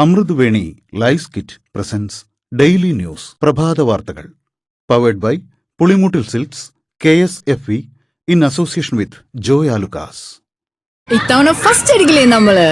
Amruthaveni lice kit presents daily news പ്രഭാത വാർത്തകൾ powered by Pulimoottil silks KSFE in association with Joy Alukkas. ഇത്തവണ first അടിക്കില്ലേ നമ്മള്?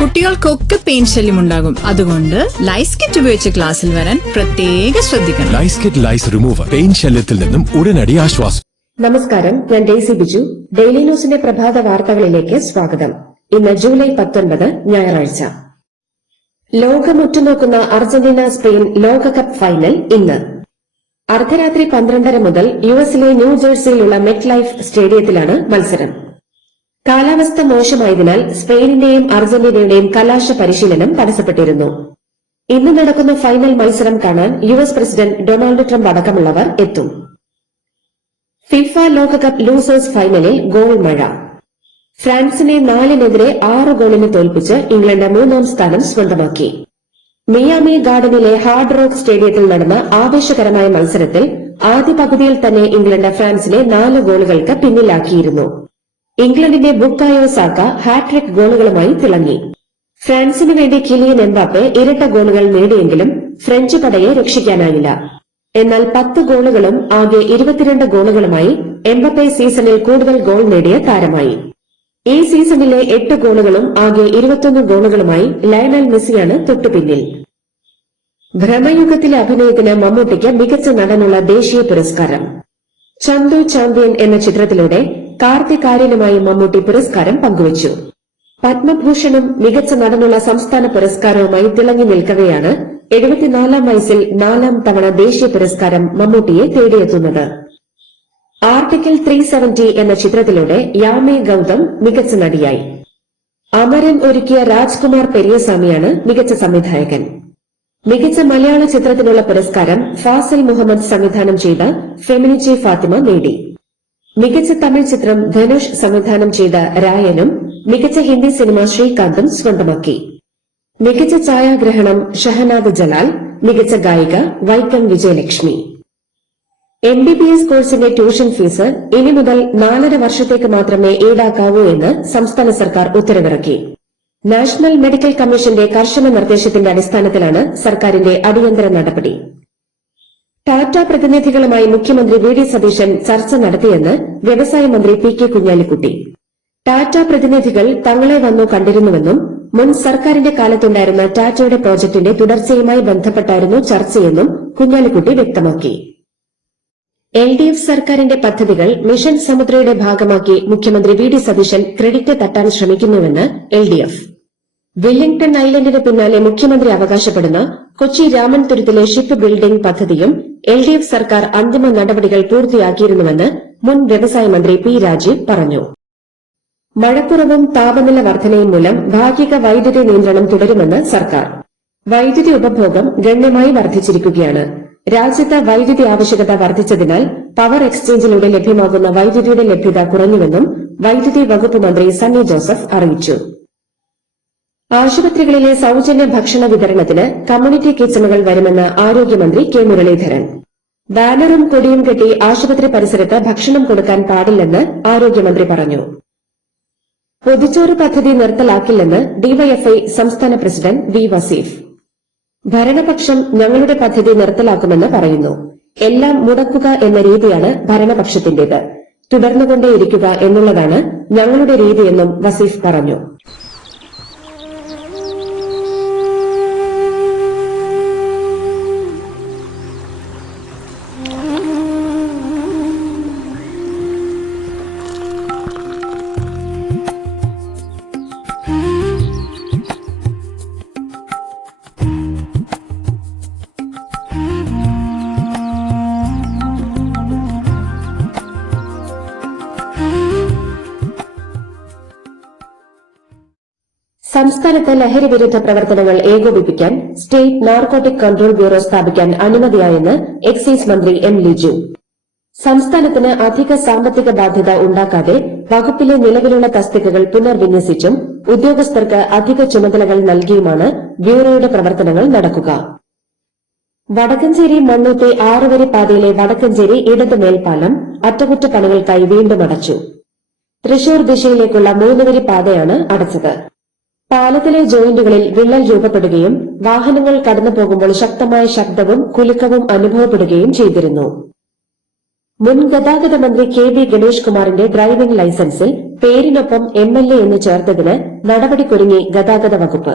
കുട്ടികൾക്കൊക്കെ പെയിൻ ശല്യം ഉണ്ടാകും. അതുകൊണ്ട് ലൈസ് കിറ്റ് ഉപയോഗിച്ച് ക്ലാസ്സിൽ വരാൻ പ്രത്യേകം ശ്രദ്ധിക്കണം. ലൈസ് കിറ്റ് ലൈസ് റിമൂവർ പെയിൻ ശല്യത്തിൽ നിന്നും ഉടനടി ആശ്വാസം. നമസ്കാരം, ഞാൻ ഡെയ്സി ബിജു. ഡെയിലി ന്യൂസിന്റെ പ്രഭാത വാർത്തകളിലേക്ക് സ്വാഗതം. ഇന്ന് ജൂലൈ 19 ഞായറാഴ്ച. ലോകം ഉറ്റുനോക്കുന്ന അർജന്റീന സ്പെയിൻ ലോകകപ്പ് ഫൈനൽ ഇന്ന് അർദ്ധരാത്രി 12:30 മുതൽ യുഎസിലെ ന്യൂജേഴ്സിയിലുള്ള മെറ്റ് ലൈഫ് സ്റ്റേഡിയത്തിലാണ് മത്സരം. കാലാവസ്ഥ മോശമായതിനാൽ സ്പെയിനിന്റെയും അർജന്റീനയുടെയും കലാശ പരിശീലനം തടസ്സപ്പെട്ടിരുന്നു. ഇന്ന് നടക്കുന്ന ഫൈനൽ മത്സരം കാണാൻ യുഎസ് പ്രസിഡന്റ് ഡൊണാൾഡ് ട്രംപ് അടക്കമുള്ളവർ എത്തും. ഫിഫ ലോകകപ്പ് ലൂസേഴ്സ് ഫൈനലിൽ ഗോൾ മഴ. ഫ്രാൻസിനെ 4-നെതിരെ 6 ഗോളിന് തോൽപ്പിച്ച് ഇംഗ്ലണ്ട് 3ാം സ്ഥാനം സ്വന്തമാക്കി. മിയാമി ഗാർഡനിലെ ഹാർഡ് റോക്ക് സ്റ്റേഡിയത്തിൽ നടന്ന ആവേശകരമായ മത്സരത്തിൽ ആദ്യ പകുതിയിൽ തന്നെ ഇംഗ്ലണ്ട് ഫ്രാൻസിനെ 4 ഗോളുകൾക്ക് പിന്നിലാക്കിയിരുന്നു. ഇംഗ്ലണ്ടിന്റെ ബുക്കായോ സാക്ക ഹാട്രിക് ഗോളുകളുമായി തിളങ്ങി. ഫ്രാൻസിനു വേണ്ടി കിലിയൻ എംബാപ്പെ ഇരട്ട ഗോളുകൾ നേടിയെങ്കിലും ഫ്രഞ്ച് പടയെ രക്ഷിക്കാനായില്ല. എന്നാൽ 10 ഗോളുകളും ആകെ 22 ഗോളുകളുമായി എംബാപ്പെ സീസണിൽ കൂടുതൽ ഗോൾ നേടിയ താരമായി. ഈ സീസണിലെ 8 ഗോളുകളും ആകെ 21 ഗോളുകളുമായി ലയണൽ മെസ്സിയാണ് തൊട്ടുപിന്നിൽ. ഭ്രമയുഗത്തിലെ അഭിനയത്തിന് മമ്മൂട്ടിക്ക് മികച്ച നടനുള്ള ദേശീയ പുരസ്കാരം. ചന്തു ചാമ്പ്യൻ എന്ന ചിത്രത്തിലൂടെ കാർത്തിക് ആര്യനുമായി മമ്മൂട്ടി പുരസ്കാരം പങ്കുവച്ചു. പത്മഭൂഷണും മികച്ച നടനുള്ള സംസ്ഥാന പുരസ്കാരവുമായി തിളങ്ങി നിൽക്കവെയാണ് 74ാം വയസ്സിൽ 4ാം തവണ ദേശീയ പുരസ്കാരം മമ്മൂട്ടിയെ തേടിയെത്തുന്നത്. ആർട്ടിക്കിൾ 370 എന്ന ചിത്രത്തിലൂടെ യാമി ഗൌതം മികച്ച നടിയായി. അമരൻ ഒരുക്കിയ രാജ്കുമാർ പെരിയസ്വാമിയാണ് മികച്ച സംവിധായകൻ. മികച്ച മലയാള ചിത്രത്തിനുള്ള പുരസ്കാരം ഫാസിൽ മുഹമ്മദ് സംവിധാനം ചെയ്ത ഫെമിനിച്ചി ഫാത്തിമ നേടി. മികച്ച തമിഴ് ചിത്രം ധനുഷ് സംവിധാനം ചെയ്ത രായനും മികച്ച ഹിന്ദി സിനിമ ശ്രീകാന്തും സ്വന്തമാക്കി. മികച്ച ഛായാഗ്രഹണം ഷഹനാദ് ജലാൽ, മികച്ച ഗായിക വൈക്കം വിജയലക്ഷ്മി. MBBS കോഴ്സിന്റെ ട്യൂഷൻ ഫീസ് ഇനി മുതൽ 4.5 വർഷത്തേക്ക് മാത്രമേ ഈടാക്കാവൂ എന്ന് സംസ്ഥാന സർക്കാർ ഉത്തരവിറക്കി. നാഷണൽ മെഡിക്കൽ കമ്മീഷന്റെ കർശന നിർദ്ദേശത്തിന്റെ അടിസ്ഥാനത്തിലാണ് സർക്കാരിന്റെ അടിയന്തര നടപടി. ടാറ്റ പ്രതിനിധികളുമായി മുഖ്യമന്ത്രി വി ഡി സതീശൻ ചർച്ച നടത്തിയെന്ന് വ്യവസായ മന്ത്രി PK കുഞ്ഞാലിക്കുട്ടി. ടാറ്റ പ്രതിനിധികൾ തങ്ങളെ വന്നു കണ്ടിരുന്നുവെന്നും മുൻ സർക്കാരിന്റെ കാലത്തുണ്ടായിരുന്ന ടാറ്റയുടെ പ്രോജക്ടിന്റെ തുടർച്ചയുമായി ബന്ധപ്പെട്ടായിരുന്നു ചർച്ചയെന്നും കുഞ്ഞാലിക്കുട്ടി വ്യക്തമാക്കി. LDF സർക്കാരിന്റെ പദ്ധതികൾ മിഷൻ സമുദ്രയുടെ ഭാഗമാക്കി മുഖ്യമന്ത്രി വി ഡി സതീശൻ ക്രെഡിറ്റ് തട്ടാൻ ശ്രമിക്കുന്നുവെന്ന് LDF. വെല്ലിംഗ്ടൺ ഐലൻഡിന് പിന്നാലെ മുഖ്യമന്ത്രി അവകാശപ്പെടുന്ന കൊച്ചി രാമൻതുരത്തിലെ ഷിപ്പ് ബിൽഡിംഗ് പദ്ധതിയും LDF സർക്കാർ അന്തിമ നടപടികൾ പൂർത്തിയാക്കിയിരുന്നുവെന്ന് മുൻ വ്യവസായ മന്ത്രി P രാജീവ് പറഞ്ഞു. മഴക്കുറവും താപനില വർധനയും മൂലം ഭാഗിക വൈദ്യുതി നിയന്ത്രണം തുടരുമെന്ന് സർക്കാർ. വൈദ്യുതി ഉപഭോഗം ഗണ്യമായി വർദ്ധിച്ചിരിക്കുകയാണ്. രാജ്യത്ത് വൈദ്യുതി ആവശ്യകത വർദ്ധിച്ചതിനാൽ പവർ എക്സ്ചേഞ്ചിലൂടെ ലഭ്യമാകുന്ന വൈദ്യുതിയുടെ ലഭ്യത കുറഞ്ഞുവെന്നും വൈദ്യുതി വകുപ്പ് മന്ത്രി സണ്ണി ജോസഫ് അറിയിച്ചു. ആശുപത്രികളിലെ സൌജന്യ ഭക്ഷണ വിതരണത്തിന് കമ്മ്യൂണിറ്റി കിച്ചണുകൾ വരുമെന്ന് ആരോഗ്യമന്ത്രി K മുരളീധരൻ. ബാനറും കൊടിയും കെട്ടി ആശുപത്രി പരിസരത്ത് ഭക്ഷണം കൊടുക്കാൻ പാടില്ലെന്ന് ആരോഗ്യമന്ത്രി പറഞ്ഞു. പൊതിച്ചോറ് പദ്ധതി നിർത്തലാക്കില്ലെന്ന് ഡിവൈഎഫ്ഐ സംസ്ഥാന പ്രസിഡന്റ് വി വസീഫ്. ഭരണപക്ഷം ഞങ്ങളുടെ പദ്ധതി നിർത്തലാക്കുമെന്ന് പറയുന്നു. എല്ലാം മുടക്കുക എന്ന രീതിയാണ് ഭരണപക്ഷത്തിന്റേത്. തുടർന്നുകൊണ്ടേയിരിക്കുക എന്നുള്ളതാണ് ഞങ്ങളുടെ രീതിയെന്നും വസീഫ് പറഞ്ഞു. സംസ്ഥാനത്ത് ലഹരി വിരുദ്ധ പ്രവർത്തനങ്ങൾ ഏകോപിപ്പിക്കാൻ സ്റ്റേറ്റ് നാർക്കോട്ടിക് കൺട്രോൾ ബ്യൂറോ സ്ഥാപിക്കാൻ അനുമതിയായെന്ന് എക്സൈസ് മന്ത്രി M ലിജു. സംസ്ഥാനത്തിന് അധിക സാമ്പത്തിക ബാധ്യത ഉണ്ടാക്കാതെ വകുപ്പിലെ നിലവിലുള്ള തസ്തികകൾ പുനർവിന്യസിച്ചും ഉദ്യോഗസ്ഥർക്ക് അധിക ചുമതലകൾ നൽകിയുമാണ് ബ്യൂറോയുടെ പ്രവർത്തനങ്ങൾ നടക്കുക. വടക്കഞ്ചേരി മണ്ണൂത്തി 6 വരി പാതയിലെ വടക്കഞ്ചേരി ഇടത് മേൽപ്പാലം അറ്റകുറ്റപ്പണികൾക്കായി വീണ്ടും അടച്ചു. തൃശൂർ ദിശയിലേക്കുള്ള 3 വരി പാതയാണ് അടച്ചത്. പാലത്തിലെ ജോയിന്റുകളിൽ വിള്ളൽ രൂപപ്പെടുകയും വാഹനങ്ങൾ കടന്നു പോകുമ്പോൾ ശക്തമായ ശബ്ദവും കുലുക്കവും അനുഭവപ്പെടുകയും ചെയ്തിരുന്നു. മുൻ ഗതാഗത മന്ത്രി KV ഗണേഷ് കുമാറിന്റെ ഡ്രൈവിംഗ് ലൈസൻസിൽ പേരിനൊപ്പം MLA എന്ന് ചേർത്തതിന് നടപടിക്കൊരുങ്ങി ഗതാഗത വകുപ്പ്.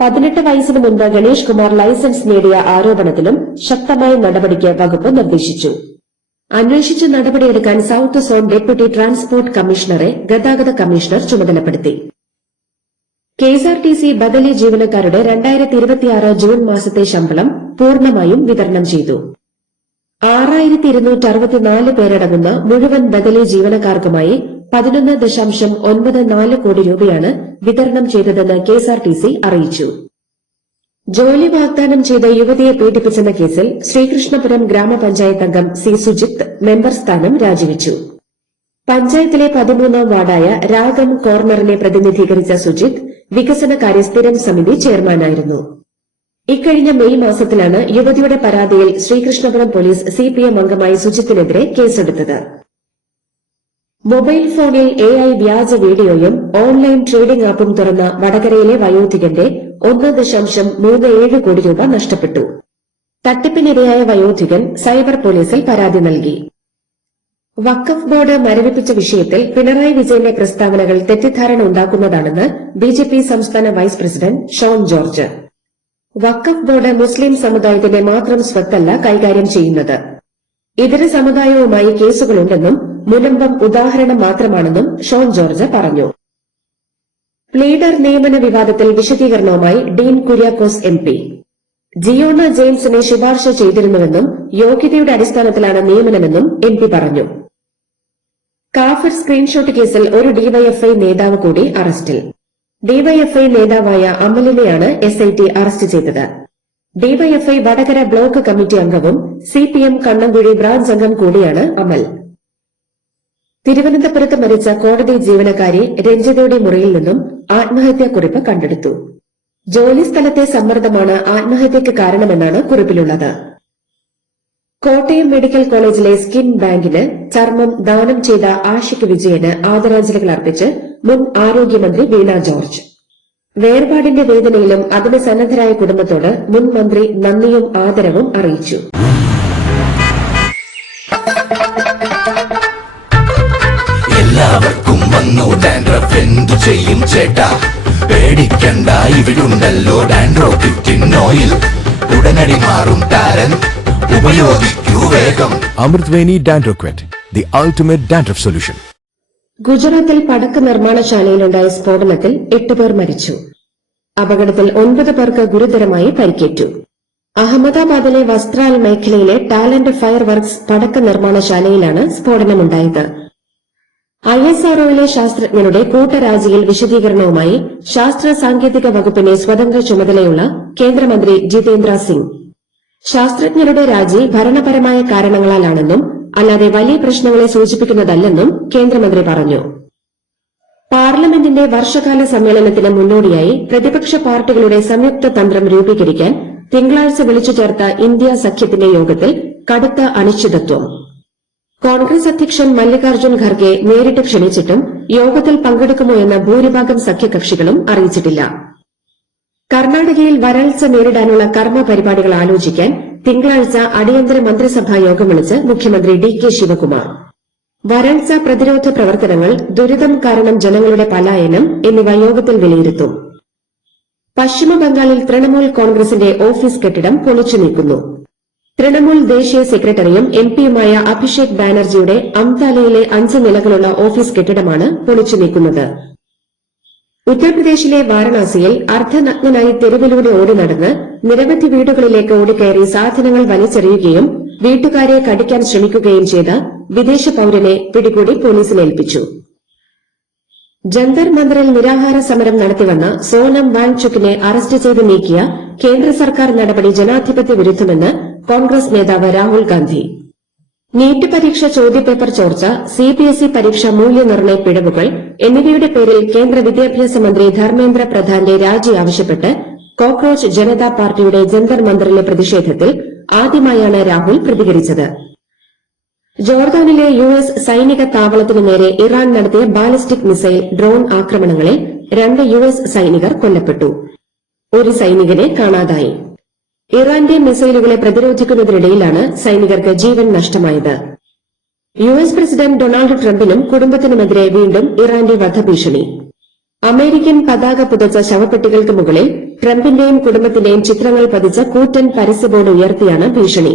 18 വയസ്സിന് മുൻപ് ഗണേഷ് കുമാർ ലൈസൻസ് നേടിയ ആരോപണത്തിലും ശക്തമായ നടപടിക്ക് വകുപ്പ് നിർദ്ദേശിച്ചു. അന്വേഷിച്ച് നടപടിയെടുക്കാൻ സൌത്ത് സോൺ ഡെപ്യൂട്ടി ട്രാൻസ്പോർട്ട് കമ്മീഷണറെ ഗതാഗത കമ്മീഷണർ ചുമതലപ്പെടുത്തി. KSRTC ബദലി ജീവനക്കാരുടെ 2026 ജൂൺ മാസത്തെ ശമ്പളം പൂർണ്ണമായും വിതരണം ചെയ്തു. 6264 പേരടങ്ങുന്ന മുഴുവൻ ബദലി ജീവനക്കാർക്കുമായി 11.94 കോടി രൂപയാണ് വിതരണം ചെയ്തതെന്ന് KSRTC അറിയിച്ചു. ജോലി വാഗ്ദാനം ചെയ്ത യുവതിയെ പീഡിപ്പിച്ചെന്ന കേസിൽ ശ്രീകൃഷ്ണപുരം ഗ്രാമപഞ്ചായത്ത് അംഗം C. സുജിത്ത് മെമ്പർ സ്ഥാനം രാജിവെച്ചു. പഞ്ചായത്തിലെ 13ാം വാർഡായ രാഗം കോർണറിനെ പ്രതിനിധീകരിച്ച സുജിത്ത് വികസനകാര്യ സ്ഥിരം സമിതി ചെയർമാനായിരുന്നു. ഇക്കഴിഞ്ഞ മെയ് മാസത്തിലാണ് യുവതിയുടെ പരാതിയിൽ ശ്രീകൃഷ്ണപുരം പോലീസ് CPM അംഗമായി സുജിത്തിനെതിരെ കേസെടുത്തത്. മൊബൈൽ ഫോണിൽ AI വ്യാജ വീഡിയോയും ഓൺലൈൻ ട്രേഡിംഗ് ആപ്പും തുറന്ന വടകരയിലെ വയോധികന്റെ 1.37 കോടി രൂപ നഷ്ടപ്പെട്ടു. തട്ടിപ്പിനിരയായ വയോധികൻ സൈബർ പോലീസിൽ പരാതി നൽകി. വഖഫ് ബോർഡ് മരവിപ്പിച്ച വിഷയത്തിൽ പിണറായി വിജയന്റെ പ്രസ്താവനകൾ തെറ്റിദ്ധാരണ ഉണ്ടാക്കുന്നതാണെന്ന് BJP സംസ്ഥാന വൈസ് പ്രസിഡന്റ് ഷോൺ ജോർജ്. വഖഫ് ബോർഡ് മുസ്ലിം സമുദായത്തിന്റെ മാത്രം സ്വത്തല്ല കൈകാര്യം ചെയ്യുന്നത്. ഇതര സമുദായവുമായി കേസുകളുണ്ടെന്നും മുനമ്പം ഉദാഹരണം മാത്രമാണെന്നും ഷോൺ ജോർജ് പറഞ്ഞു. പ്ലീഡർ നിയമന വിവാദത്തിൽ വിശദീകരണവുമായി ഡീൻ കുര്യാക്കോസ് MP. ജിയോണ ജെയിംസിനെ ശുപാർശ ചെയ്തിരുന്നുവെന്നും യോഗ്യതയുടെ അടിസ്ഥാനത്തിലാണ് നിയമനമെന്നും MP പറഞ്ഞു. കാഫർ സ്ക്രീൻഷോട്ട് കേസിൽ ഒരു DYFI നേതാവ് കൂടി അറസ്റ്റിൽ. DYFI നേതാവായ അമലിനെയാണ് SIT അറസ്റ്റ് ചെയ്തത്. DYFI വടകര ബ്ലോക്ക് കമ്മിറ്റി അംഗവും CPM കണ്ണങ്കുഴി ബ്രാഞ്ച് അംഗം കൂടിയാണ് അമൽ. തിരുവനന്തപുരത്ത് മരിച്ച കോടതി ജീവനക്കാരി രഞ്ജിതയുടെ മുറിയിൽ നിന്നും ആത്മഹത്യാക്കുറിപ്പ് കണ്ടെടുത്തു. ജോലിസ്ഥലത്തെ സമ്മർദ്ദമാണ് ആത്മഹത്യയ്ക്ക് കാരണമെന്നാണ് കുറിപ്പിലുള്ളത്. കോട്ടയം മെഡിക്കൽ കോളേജിലെ സ്കിൻ ബാങ്കിന് ചർമ്മം ദാനം ചെയ്ത ആഷിക് വിജയന് ആദരാഞ്ജലികൾ അർപ്പിച്ച് മുൻ ആരോഗ്യമന്ത്രി വീണ ജോർജ്. വേർപാടിന്റെ വേദനയിലും അതിന് സന്നദ്ധരായ കുടുംബത്തോട് മുൻ മന്ത്രി നന്ദിയും ആദരവും അറിയിച്ചു. എല്ലാവർക്കും വന്നു ഡാൻഡ്രഫ്, എന്തു ചെയ്യും ചേട്ടാ? പേടിക്കണ്ട, ഇവിടുണ്ടല്ലോ ഡാൻഡ്രോക്കിൻ ഓയിൽ. ഉടനടി മാറും താരൻ, ഉപയോഗിക്കൂ വേഗം. അമൃത്വേനി ഡാൻഡ്രോക്വെറ്റ്, ദി അൾട്ടിമേറ്റ് ഡാൻഡ്രഫ് സൊല്യൂഷൻ. ഗുജറാത്തിൽ പടക്ക നിർമ്മാണശാലയിലുണ്ടായ സ്ഫോടനത്തിൽ 8 പേർ മരിച്ചു. അപകടത്തിൽ 9 പേർക്ക് ഗുരുതരമായി പരിക്കേറ്റു. അഹമ്മദാബാദിലെ വസ്ത്രാൽ മേഖലയിലെ ടാലന്റ് ഫയർ വർക്ക്സ് പടക്ക നിർമ്മാണശാലയിലാണ് സ്ഫോടനമുണ്ടായത്. ISROയിലെ ശാസ്ത്രജ്ഞരുടെ കൂട്ടരാജിയിൽ വിശദീകരണവുമായി ശാസ്ത്ര സാങ്കേതിക വകുപ്പിന്റെ സ്വതന്ത്ര ചുമതലയുള്ള കേന്ദ്രമന്ത്രി ജിതേന്ദ്ര സിംഗ്. ശാസ്ത്രജ്ഞരുടെ രാജി ഭരണപരമായ കാരണങ്ങളാലാണെന്നും അല്ലാതെ വലിയ പ്രശ്നങ്ങളെ സൂചിപ്പിക്കുന്നതല്ലെന്നും കേന്ദ്രമന്ത്രി പറഞ്ഞു. പാർലമെന്റിന്റെ വർഷകാല സമ്മേളനത്തിന് മുന്നോടിയായി പ്രതിപക്ഷ പാർട്ടികളുടെ സംയുക്ത തന്ത്രം രൂപീകരിക്കാൻ തിങ്കളാഴ്ച വിളിച്ചു ചേർത്ത ഇന്ത്യ സഖ്യത്തിന്റെ യോഗത്തിൽ കടുത്ത അനിശ്ചിതത്വം. കോൺഗ്രസ് അധ്യക്ഷൻ മല്ലികാർജ്ജുൻ ഖർഗെ നേരിട്ട് ക്ഷണിച്ചിട്ടും യോഗത്തിൽ പങ്കെടുക്കുമോ എന്ന് ഭൂരിഭാഗം സഖ്യകക്ഷികളും അറിയിച്ചിട്ടില്ല. കർണാടകയിൽ വരൾച്ച നേരിടാനുള്ള കർമ്മ പരിപാടികൾ ആലോചിക്കാൻ തിങ്കളാഴ്ച അടിയന്തര മന്ത്രിസഭാ യോഗം വിളിച്ച് മുഖ്യമന്ത്രി DK ശിവകുമാർ. വരൾച്ച പ്രതിരോധ പ്രവർത്തനങ്ങൾ, ദുരിതം കാരണം ജനങ്ങളുടെ പലായനം എന്നിവ യോഗത്തിൽ വിലയിരുത്തും. പശ്ചിമബംഗാളിൽ തൃണമൂൽ കോൺഗ്രസിന്റെ ഓഫീസ് കെട്ടിടം പൊളിച്ചു നീക്കുന്നു. തൃണമൂൽ ദേശീയ സെക്രട്ടറിയും MPയുമായ അഭിഷേക് ബാനർജിയുടെ അംതാലയിലെ 5 നിലകളുള്ള ഓഫീസ് കെട്ടിടമാണ് പൊളിച്ചു നീക്കുന്നത്. ഉത്തർപ്രദേശിലെ വാരണാസിയിൽ അർദ്ധനഗ്നനായി തെരുവിലൂടെ ഓടി നടന്ന് നിരവധി വീടുകളിലേക്ക് ഓടിക്കയറി സാധനങ്ങൾ വലിച്ചെറിയുകയും വീട്ടുകാരെ കടിക്കാൻ ശ്രമിക്കുകയും ചെയ്ത വിദേശ പൌരനെ പിടികൂടി പോലീസിലേൽപ്പിച്ചു. ജന്തർ മന്ദറിൽ നിരാഹാര സമരം നടത്തിവന്ന സോനം വാങ്ചുക്കിനെ അറസ്റ്റ് ചെയ്ത് നീക്കിയ കേന്ദ്ര സർക്കാർ നടപടി ജനാധിപത്യ വിരുദ്ധമെന്ന് കോൺഗ്രസ് നേതാവ് രാഹുൽ ഗാന്ധി. നീറ്റ് പരീക്ഷ ചോദ്യപേപ്പർ ചോർച്ച, CBSE പരീക്ഷ മൂല്യനിർണ്ണയ പിഴവുകൾ എന്നിവയുടെ പേരിൽ കേന്ദ്ര വിദ്യാഭ്യാസ മന്ത്രി ധർമ്മേന്ദ്ര പ്രധാന്റെ രാജി ആവശ്യപ്പെട്ട് കോക്രോച്ച് ജനതാ പാർട്ടിയുടെ ജന്തർ മന്ദറിലെ പ്രതിഷേധത്തിൽ ആദ്യമായാണ് രാഹുൽ പ്രതികരിച്ചത്. ജോർദാനിലെ US സൈനിക താവളത്തിനു നേരെ ഇറാൻ നടത്തിയ ബാലിസ്റ്റിക് മിസൈൽ ഡ്രോൺ ആക്രമണങ്ങളിൽ 2 US സൈനികർ കൊല്ലപ്പെട്ടു. ഒരു സൈനികനെ കാണാതായി. ഇറാന്റെ മിസൈലുകളെ പ്രതിരോധിക്കുന്നതിനിടയിലാണ് സൈനികർക്ക് ജീവൻ നഷ്ടമായത്. US പ്രസിഡന്റ് ഡൊണാൾഡ് ട്രംപിനും കുടുംബത്തിനുമെതിരെ വീണ്ടും ഇറാന്റെ വധഭീഷണി. അമേരിക്കൻ പതാക പുതച്ച ശവപ്പെട്ടികൾക്ക് മുകളിൽ ട്രംപിന്റെയും കുടുംബത്തിന്റെയും ചിത്രങ്ങൾ പതിച്ച കൂറ്റൻ പരസ്യ ബോർഡ് ഉയർത്തിയാണ് ഭീഷണി.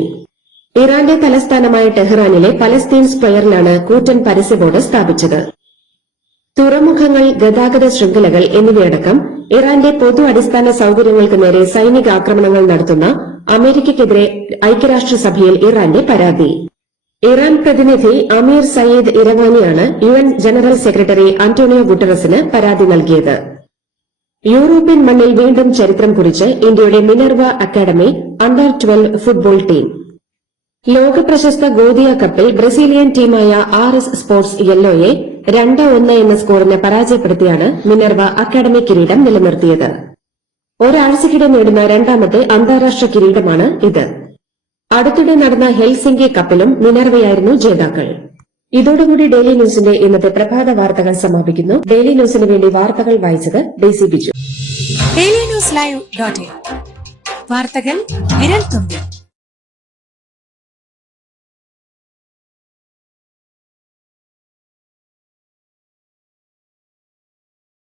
ഇറാന്റെ തലസ്ഥാനമായ ടെഹ്റാനിലെ പലസ്തീൻ സ്ക്വയറിലാണ് കൂറ്റൻ പരസ്യ ബോർഡ് സ്ഥാപിച്ചത്. തുറമുഖങ്ങൾ, ഗതാഗത ശൃംഖലകൾ എന്നിവയടക്കം ഇറാന്റെ പൊതു അടിസ്ഥാന സൌകര്യങ്ങൾക്ക് നേരെ സൈനിക ആക്രമണങ്ങൾ നടത്തുന്ന അമേരിക്കയ്ക്കെതിരെ ഐക്യരാഷ്ട്രസഭയിൽ ഇറാന്റെ പരാതി. ഇറാൻ പ്രതിനിധി അമീർ സയ്യിദ് ഇറവാനിയാണ് UN ജനറൽ സെക്രട്ടറി അന്റോണിയോ ഗുട്ടറസിന് പരാതി നൽകിയത്. യൂറോപ്യൻ മണ്ണിൽ വീണ്ടും ചരിത്രം കുറിച്ച് ഇന്ത്യയുടെ Minerva Academy under twelve football team. ലോകപ്രശസ്ത ഗോദിയ കപ്പിൽ ബ്രസീലിയൻ ടീമായ RS സ്പോർട്സ് യെല്ലോയെ 2-1 എന്ന സ്കോറിന് പരാജയപ്പെടുത്തിയാണ് മിനർവ അക്കാദമി കിരീടം നിലനിർത്തിയത്. ഒരാഴ്ചക്കിടെ നേടുന്ന രണ്ടാമത്തെ അന്താരാഷ്ട്ര കിരീടമാണ് ഇത്. അടുത്തിടെ നടന്ന ഹെൽസിങ്കി കപ്പിലും മിനർവയായിരുന്നു ജേതാക്കൾ. ഇതോടുകൂടി ഡെയിലി ന്യൂസിന്റെ ഇന്നത്തെ പ്രഭാത വാർത്തകൾ സമാപിക്കുന്നു. ഡെയിലി ന്യൂസിന് വേണ്ടി വാർത്തകൾ വായിച്ചത് ഡെയ്സി ബിജു. ഡെയിലി ന്യൂസ് ലൈവ്.in വാർത്തകൾ വിരൽ തുമ്പിൽ.